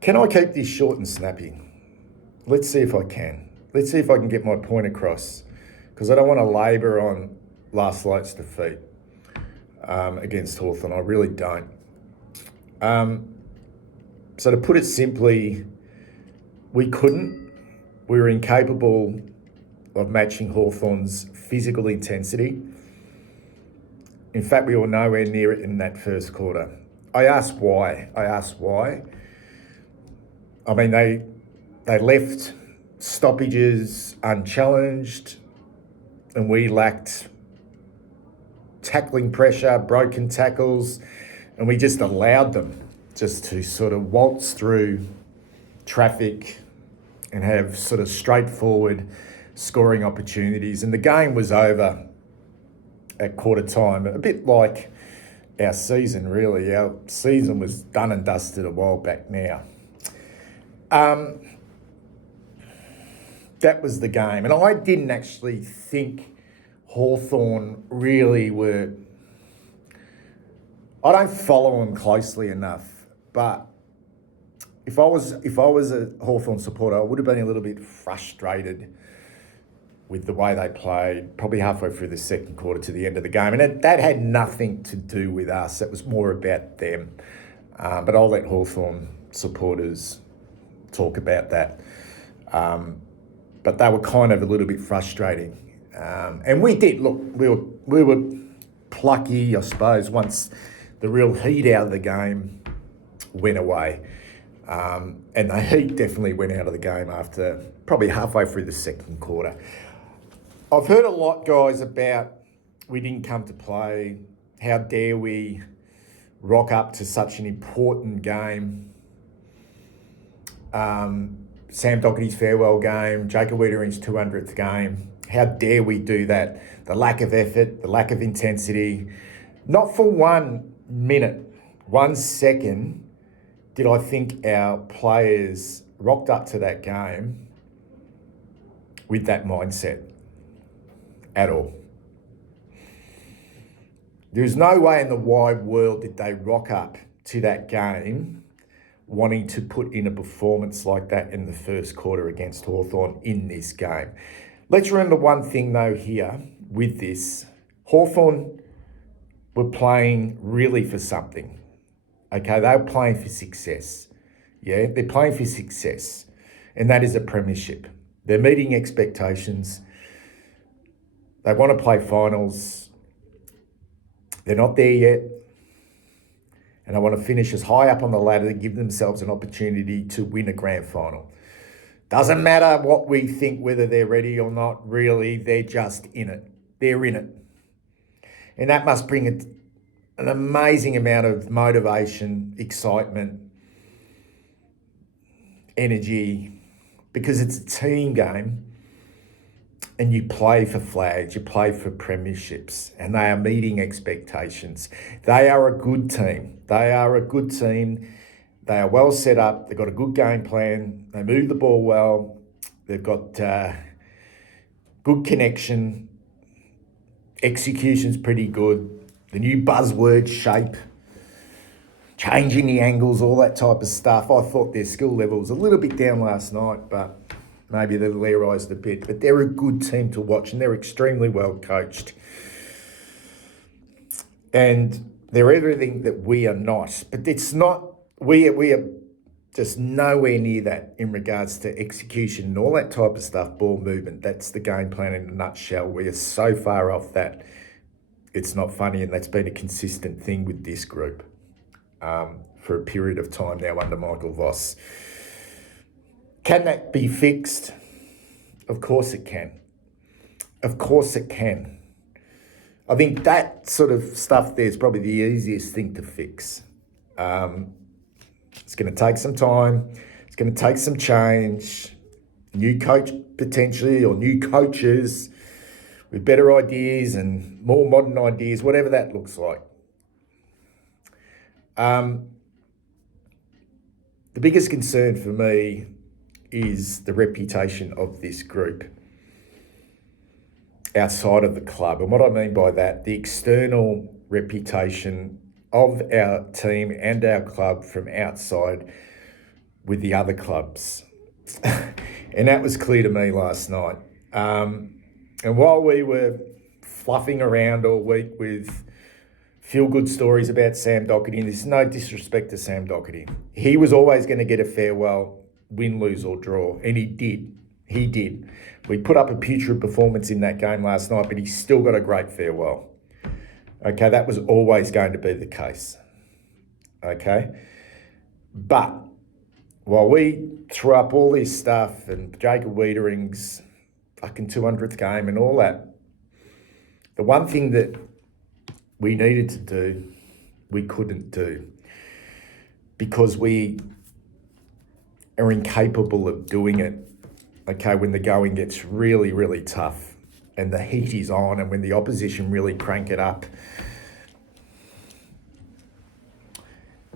Can I keep this short and snappy? Let's see if I can. Let's see if I can get my point across, because I don't want to labour on last night's defeat against Hawthorne. I really don't. So to put it simply, we couldn't. We were incapable of matching Hawthorne's physical intensity. In fact, we were nowhere near it in that first quarter. I asked why. I mean, they left stoppages unchallenged, and we lacked tackling pressure, broken tackles, and we just allowed them just to sort of waltz through traffic and have sort of straightforward scoring opportunities. And the game was over at quarter time, a bit like our season, really. Our season was done and dusted a while back now. That was the game. And I didn't actually think Hawthorne really were... I don't follow them closely enough, but if I was a Hawthorne supporter, I would have been a little bit frustrated with the way they played, probably halfway through the second quarter to the end of the game. And that had nothing to do with us. It was more about them. But I'll let Hawthorne supporters talk about that. But they were kind of a little bit frustrating. And we did, look, we were plucky, I suppose, once the real heat out of the game went away. And the heat definitely went out of the game after probably halfway through the second quarter. I've heard a lot, guys, about we didn't come to play. How dare we rock up to such an important game? Sam Docherty's farewell game, Jacob Wiedering's 200th game. How dare we do that? The lack of effort, the lack of intensity. Not for 1 minute, 1 second did I think our players rocked up to that game with that mindset at all. There's no way in the wide world did they rock up to that game wanting to put in a performance like that in the first quarter against Hawthorne in this game. Let's remember one thing though here with this. Hawthorne were playing really for something. Okay, they were playing for success. Yeah, they're playing for success. And that is a premiership. They're meeting expectations. They want to play finals. They're not there yet. And they want to finish as high up on the ladder to give themselves an opportunity to win a grand final. Doesn't matter what we think, whether they're ready or not, really, they're just in it. They're in it. And that must bring an amazing amount of motivation, excitement, energy, because it's a team game and you play for flags, you play for premierships, and they are meeting expectations. They are a good team. They are a good team. They are well set up. They've got a good game plan. They move the ball well. They've got good connection. Execution's pretty good. The new buzzword shape, changing the angles, all that type of stuff. I thought their skill level was a little bit down last night, but maybe they've layerised a bit. But they're a good team to watch, and they're extremely well coached. And they're everything that we are not. But it's not... We are just nowhere near that in regards to execution and all that type of stuff, ball movement. That's the game plan in a nutshell. We are so far off that it's not funny, and that's been a consistent thing with this group for a period of time now under Michael Voss. Can that be fixed? Of course it can. Of course it can. I think that sort of stuff there is probably the easiest thing to fix. It's going to take some time. It's going to take some change. New coach potentially, or new coaches with better ideas and more modern ideas, whatever that looks like. The biggest concern for me is the reputation of this group outside of the club. And what I mean by that, the external reputation of our team and our club from outside with the other clubs. And that was clear to me last night. And while we were fluffing around all week with feel-good stories about Sam Docherty, and there's no disrespect to Sam Docherty, he was always going to get a farewell, win, lose or draw, and he did. He did. We put up a putrid performance in that game last night, but he still got a great farewell. Okay, that was always going to be the case. Okay? But while we threw up all this stuff and Jacob Wiedering's fucking 200th game and all that, the one thing that we needed to do, we couldn't do because we are incapable of doing it, okay, when the going gets really, really tough and the heat is on and when the opposition really crank it up.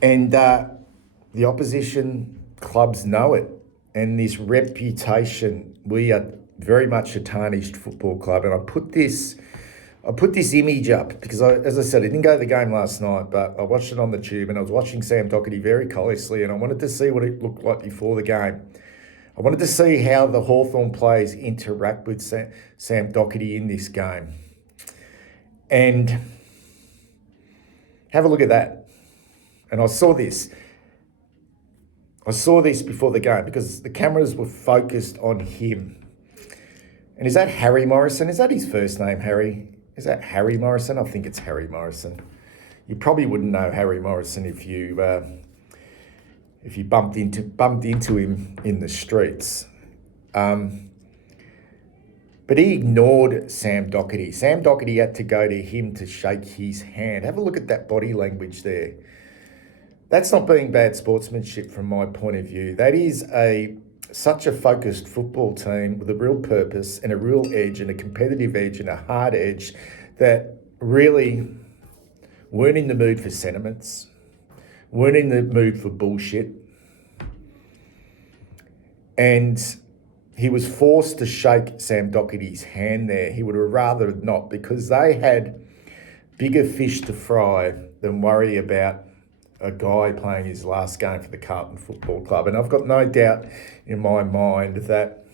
And the opposition clubs know it. And this reputation, we are very much a tarnished football club. And I put this image up because, as I said, I didn't go to the game last night, but I watched it on the tube and I was watching Sam Docherty very closely and I wanted to see what it looked like before the game. I wanted to see how the Hawthorne players interact with Sam Docherty in this game. And have a look at that. And I saw this before the game because the cameras were focused on him. And is that Harry Morrison? Is that his first name, Harry? Is that Harry Morrison? I think it's Harry Morrison. You probably wouldn't know Harry Morrison if you bumped into him in the streets. But he ignored Sam Docherty. Sam Docherty had to go to him to shake his hand. Have a look at that body language there. That's not being bad sportsmanship from my point of view. That is such a focused football team with a real purpose and a real edge and a competitive edge and a hard edge that really weren't in the mood for sentiments, weren't in the mood for bullshit. And he was forced to shake Sam Docherty's hand there. He would have rather not because they had bigger fish to fry than worry about a guy playing his last game for the Carlton Football Club. And I've got no doubt in my mind that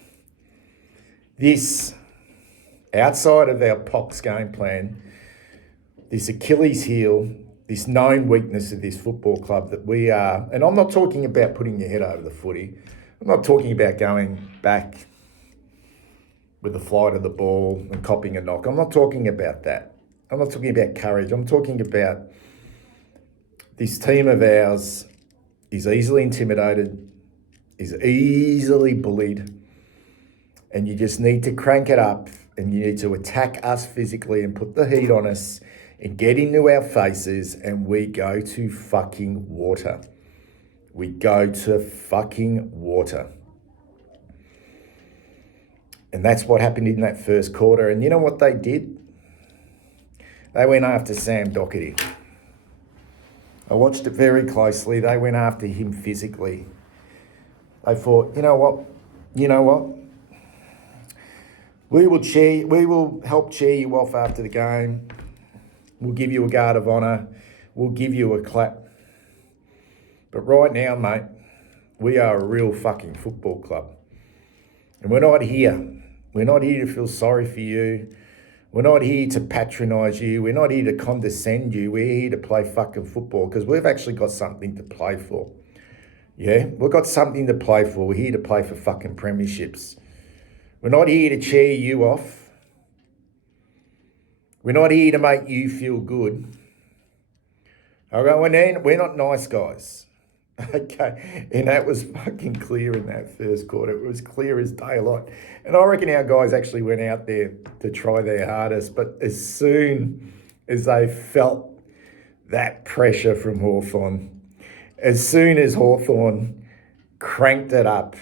this, outside of our Pox game plan, this Achilles heel, this known weakness of this football club that we are, and I'm not talking about putting your head over the footy. I'm not talking about going back with the flight of the ball and copping a knock. I'm not talking about that. I'm not talking about courage. I'm talking about this team of ours is easily intimidated, is easily bullied, and you just need to crank it up and you need to attack us physically and put the heat on us and get into our faces and we go to fucking water. We go to fucking water. And that's what happened in that first quarter. And you know what they did? They went after Sam Docherty. I watched it very closely. They went after him physically. They thought, you know what? We will help cheer you off after the game. We'll give you a guard of honour. We'll give you a clap. But right now, mate, we are a real fucking football club. And we're not here. We're not here to feel sorry for you. We're not here to patronise you. We're not here to condescend you. We're here to play fucking football because we've actually got something to play for. Yeah? We've got something to play for. We're here to play for fucking premierships. We're not here to cheer you off. We're not here to make you feel good. Okay, we're not nice guys. Okay, and that was fucking clear in that first quarter. It was clear as daylight. And I reckon our guys actually went out there to try their hardest, but as soon as they felt that pressure from Hawthorne, as soon as Hawthorne cranked it up,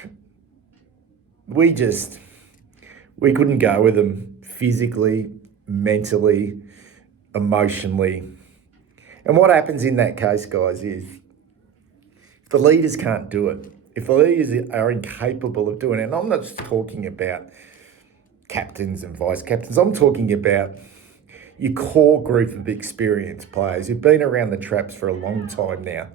we couldn't go with them physically, mentally, emotionally. And what happens in that case, guys, is if the leaders can't do it, if the leaders are incapable of doing it, and I'm not just talking about captains and vice captains, I'm talking about your core group of experienced players who've been around the traps for a long time now.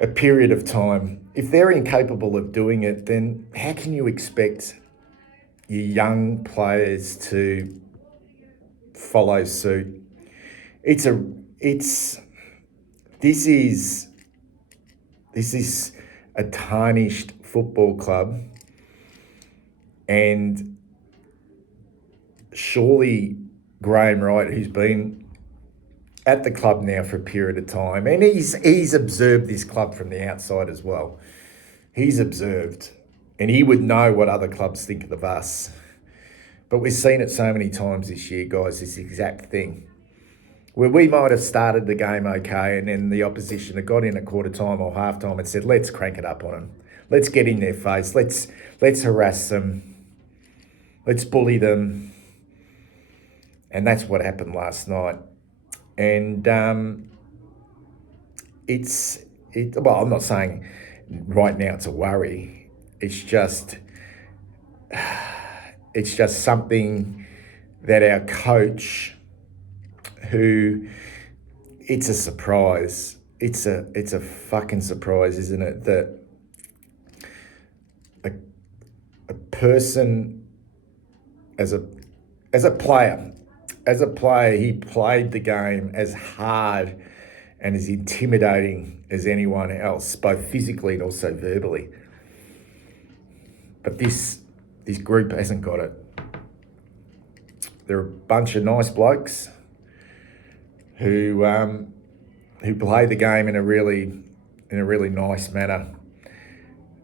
a period of time. If they're incapable of doing it, then how can you expect your young players to follow suit? It's a it's this is a tarnished football club, and surely Graham Wright, who's been at the club now for a period of time, and he's observed this club from the outside as well. He's observed, and he would know what other clubs think of us. But we've seen it so many times this year, guys, this exact thing. Where we might have started the game okay, and then the opposition had got in at quarter time or half time and said, let's crank it up on them. Let's get in their face. Let's harass them. Let's bully them. And that's what happened last night. And well, I'm not saying right now it's a worry. It's just something that our coach, who, it's a surprise. It's a fucking surprise, isn't it? That a person as a player, he played the game as hard and as intimidating as anyone else, both physically and also verbally. But this group hasn't got it. They're a bunch of nice blokes who play the game in a really nice manner.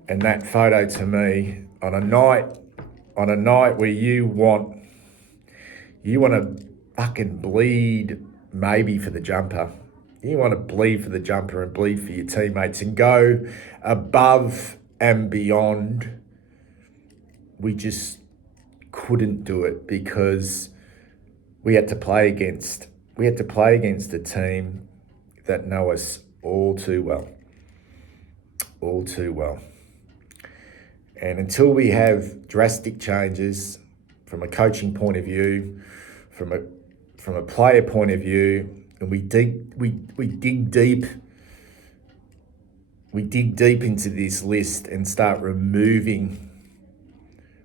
And that photo, to me, on a night where you want to fucking bleed maybe for the jumper. You want to bleed for the jumper and bleed for your teammates and go above and beyond. We just couldn't do it because we had to play against a team that know us all too well. And until we have drastic changes from a coaching point of view, from a player point of view, and we dig deep into this list and start removing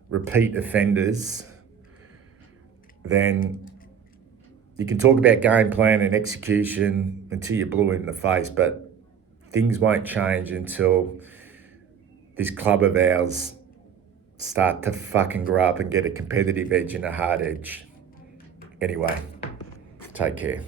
repeat offenders, then you can talk about game plan and execution until you're blue in the face, but things won't change until this club of ours start to fucking grow up and get a competitive edge and a hard edge. Anyway, take care.